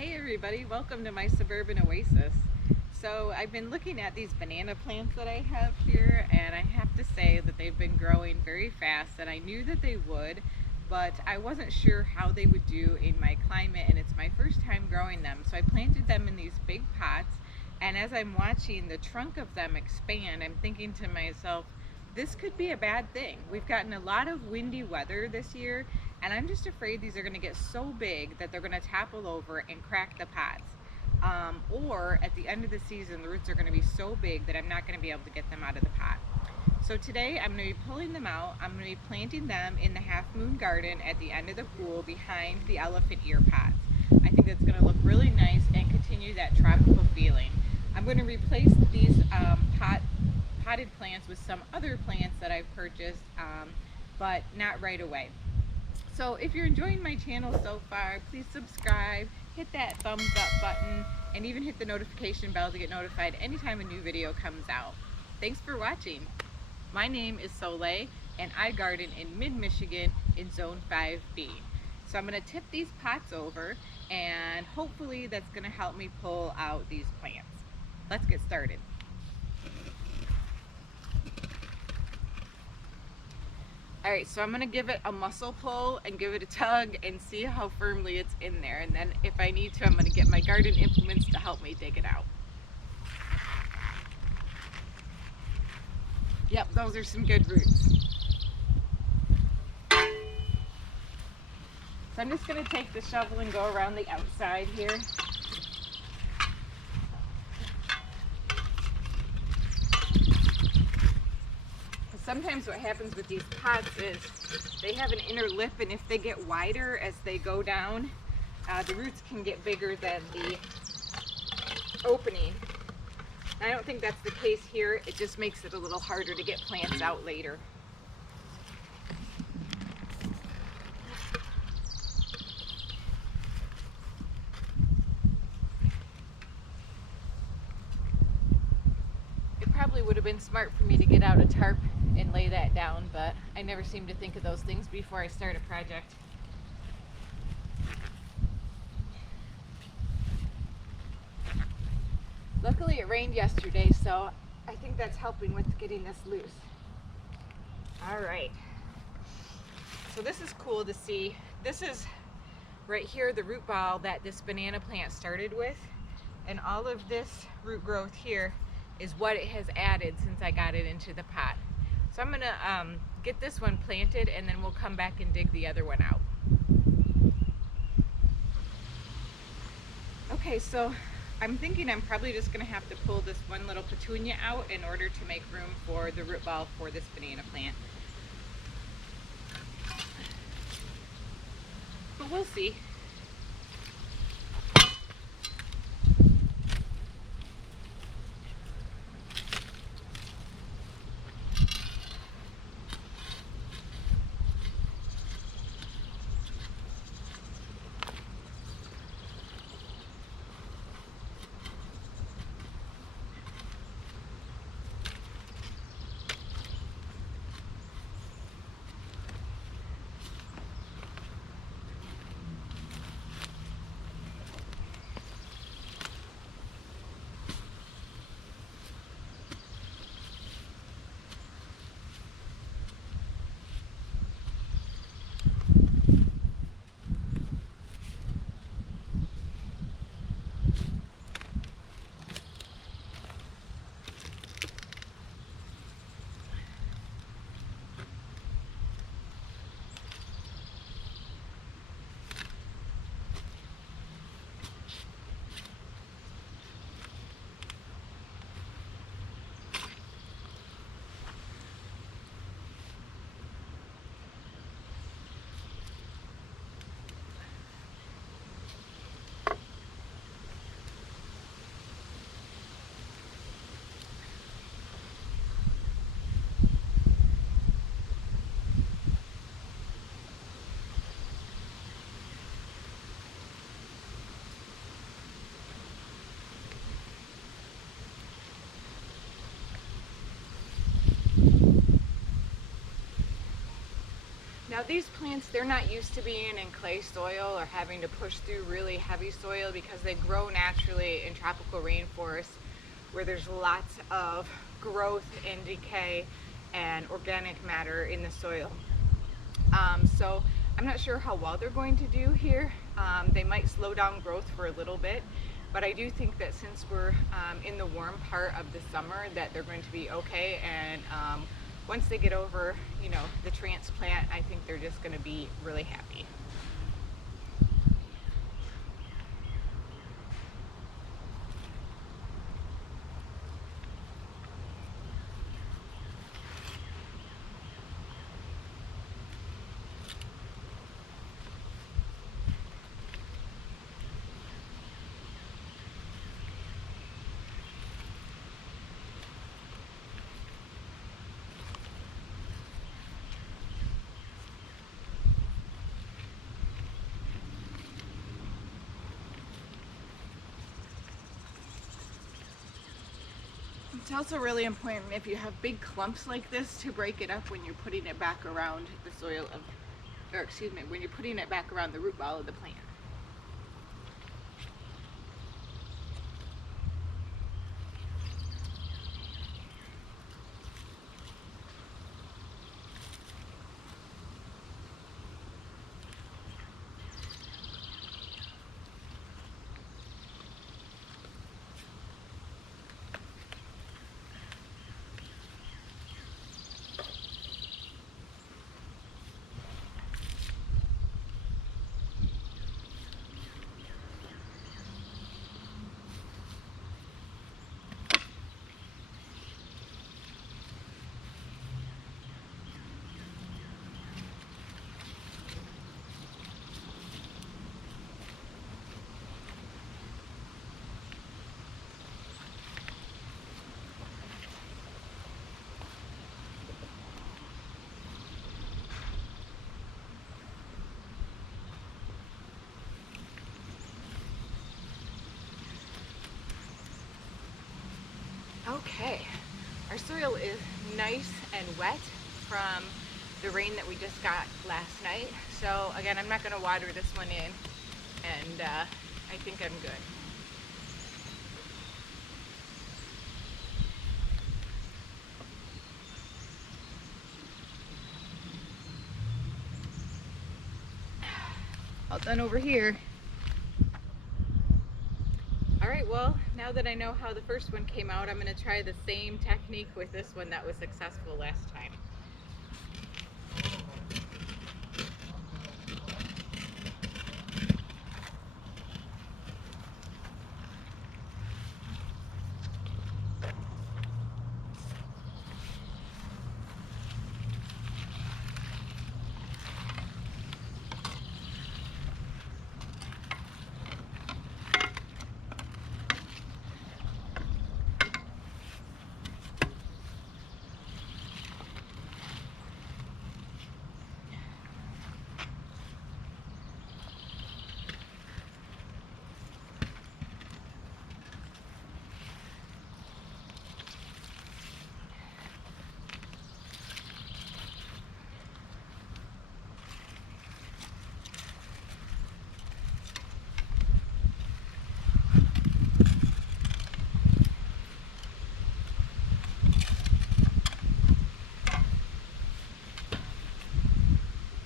Hey everybody, welcome to my Suburban Oasis. So I've been looking at these banana plants that I have here, and I have to say that they've been growing very fast, and I knew that they would, but I wasn't sure how they would do in my climate, and it's my first time growing them. So I planted them in these big pots, and as I'm watching the trunk of them expand, I'm thinking to myself, this could be a bad thing. We've gotten a lot of windy weather this year, and I'm just afraid these are going to get so big that they're going to topple over and crack the pots. Or at the end of the season, the roots are going to be so big that I'm not going to be able to get them out of the pot. So today I'm going to be pulling them out. I'm going to be planting them in the half moon garden at the end of the pool behind the elephant ear pots. I think that's going to look really nice and continue that tropical feeling. I'm going to replace these potted plants with some other plants that I've purchased, but not right away. So if you're enjoying my channel so far, please subscribe, hit that thumbs up button, and even hit the notification bell to get notified anytime a new video comes out. Thanks for watching. My name is Soleil, and I garden in mid-Michigan in Zone 5B. So I'm going to tip these pots over, and hopefully that's going to help me pull out these plants. Let's get started. Alright, so I'm going to give it a muscle pull and give it a tug and see how firmly it's in there. And then if I need to, I'm going to get my garden implements to help me dig it out. Yep, those are some good roots. So I'm just going to take the shovel and go around the outside here. Sometimes what happens with these pots is they have an inner lip, and if they get wider as they go down, the roots can get bigger than the opening. I don't think that's the case here. It just makes it a little harder to get plants out later. It probably would have been smart for me to get out a tarp and lay that down, but I never seem to think of those things before I start a project. Luckily it rained yesterday, so I think that's helping with getting this loose. Alright, so this is cool to see. This is right here the root ball that this banana plant started with, and all of this root growth here is what it has added since I got it into the pot. So I'm going to get this one planted, and then we'll come back and dig the other one out. Okay, so I'm thinking I'm probably just going to have to pull this one little petunia out in order to make room for the root ball for this banana plant. But we'll see. Now these plants, they're not used to being in clay soil or having to push through really heavy soil because they grow naturally in tropical rainforests where there's lots of growth and decay and organic matter in the soil. So I'm not sure how well they're going to do here. They might slow down growth for a little bit, but I do think that since we're in the warm part of the summer that they're going to be okay, and once they get over, you know, the transplant, I think they're just going to be really happy. It's also really important if you have big clumps like this to break it up when you're putting it back around the soil of, or excuse me, when you're putting it back around the root ball of the plant. Okay, our soil is nice and wet from the rain that we just got last night. So again, I'm not going to water this one in, and I think I'm good. All done over here. Alright, well, now that I know how the first one came out, I'm going to try the same technique with this one that was successful last time.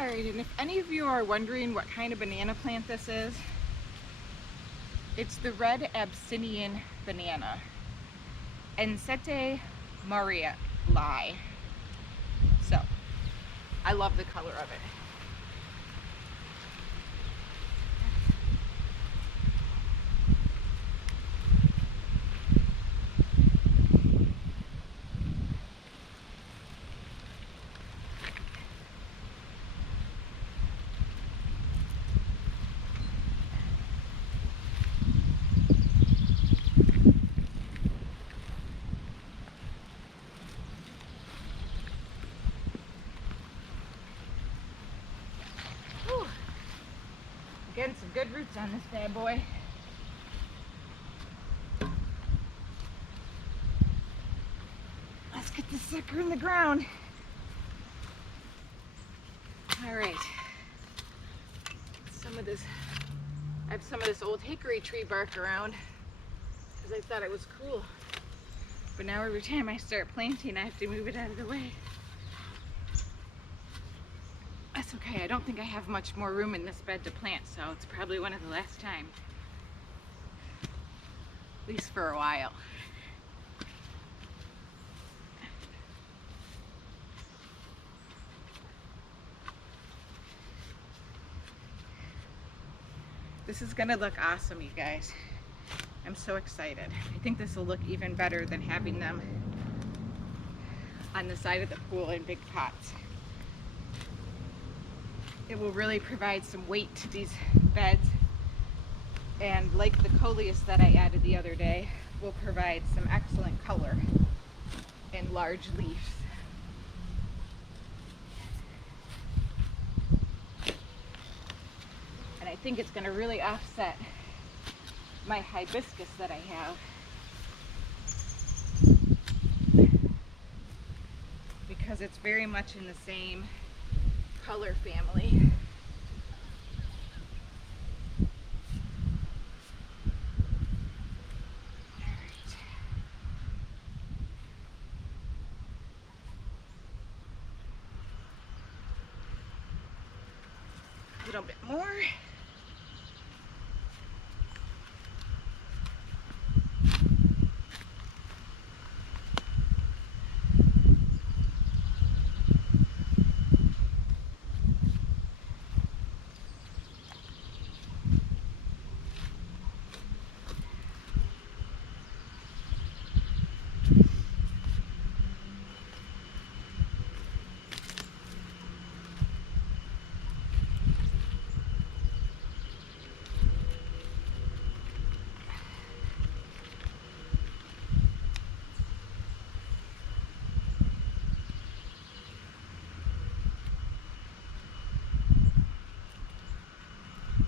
Alright, and if any of you are wondering what kind of banana plant this is, it's the Red Absynnian banana. Atthe Maria Lai. So, I love the color of it. Getting some good roots on this bad boy. Let's get this sucker in the ground. All right. I have some of this old hickory tree bark around because I thought it was cool. But now every time I start planting, I have to move it out of the way. That's okay. I don't think I have much more room in this bed to plant, so it's probably one of the last times. At least for a while. This is gonna look awesome, you guys. I'm so excited. I think this will look even better than having them on the side of the pool in big pots. It will really provide some weight to these beds, and like the coleus that I added the other day, will provide some excellent color and large leaves. And I think it's going to really offset my hibiscus that I have, because it's very much in the same color family. A little bit more.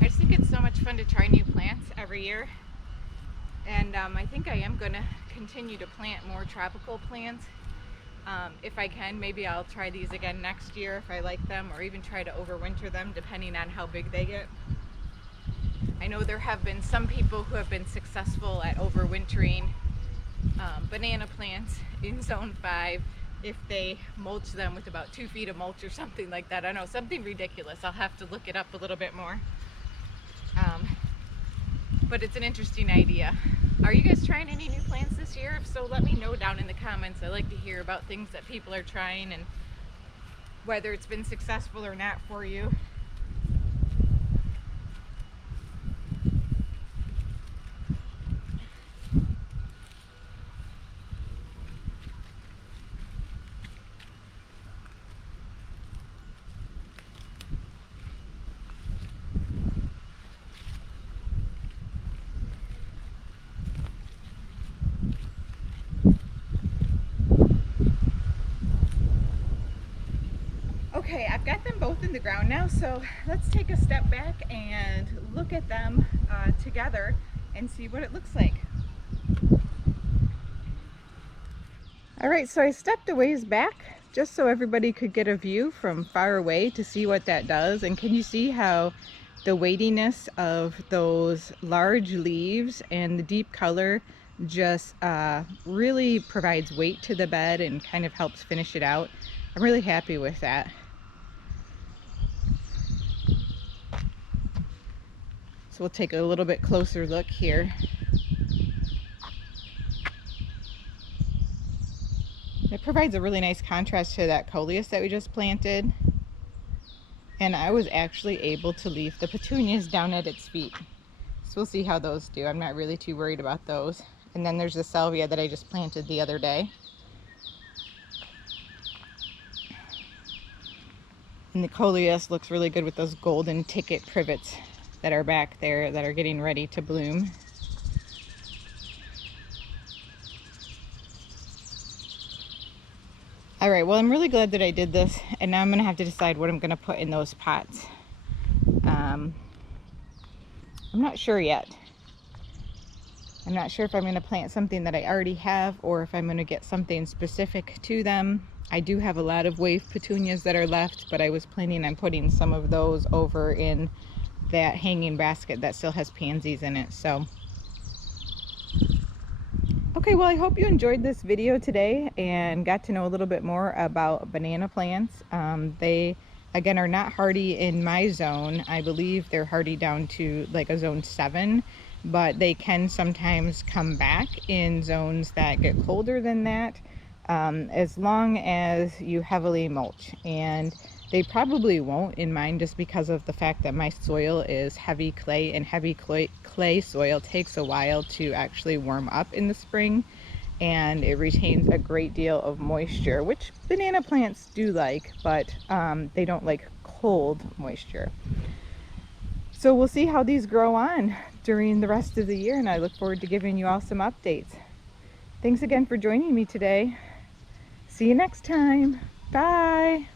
I just think it's so much fun to try new plants every year, and I think I am going to continue to plant more tropical plants. If I can, maybe I'll try these again next year if I like them, or even try to overwinter them depending on how big they get. I know there have been some people who have been successful at overwintering banana plants in zone 5 if they mulch them with about 2 feet of mulch or something like that. I know, something ridiculous. I'll have to look it up a little bit more. But it's an interesting idea. Are you guys trying any new plants this year? If so, let me know down in the comments. I like to hear about things that people are trying and whether it's been successful or not for you. Okay, I've got them both in the ground now, so let's take a step back and look at them together and see what it looks like. Alright, so I stepped a ways back just so everybody could get a view from far away to see what that does. And can you see how the weightiness of those large leaves and the deep color just really provides weight to the bed and kind of helps finish it out? I'm really happy with that. So we'll take a little bit closer look here. It provides a really nice contrast to that coleus that we just planted. And I was actually able to leave the petunias down at its feet. So we'll see how those do. I'm not really too worried about those. And then there's the salvia that I just planted the other day. And the coleus looks really good with those golden ticket privets that are back there that are getting ready to bloom. All right, well, I'm really glad that I did this, and now I'm gonna have to decide what I'm gonna put in those pots. I'm not sure yet. I'm not sure if I'm gonna plant something that I already have or if I'm gonna get something specific to them. I do have a lot of wave petunias that are left, but I was planning on putting some of those over in that hanging basket that still has pansies in it. So okay, well, I hope you enjoyed this video today and got to know a little bit more about banana plants. They, again, are not hardy in my zone. I believe they're hardy down to like a zone 7, but they can sometimes come back in zones that get colder than that, as long as you heavily mulch. And they probably won't in mine, just because of the fact that my soil is heavy clay, and heavy clay soil takes a while to actually warm up in the spring, and it retains a great deal of moisture, which banana plants do like, but they don't like cold moisture. So we'll see how these grow on during the rest of the year, and I look forward to giving you all some updates. Thanks again for joining me today. See you next time. Bye.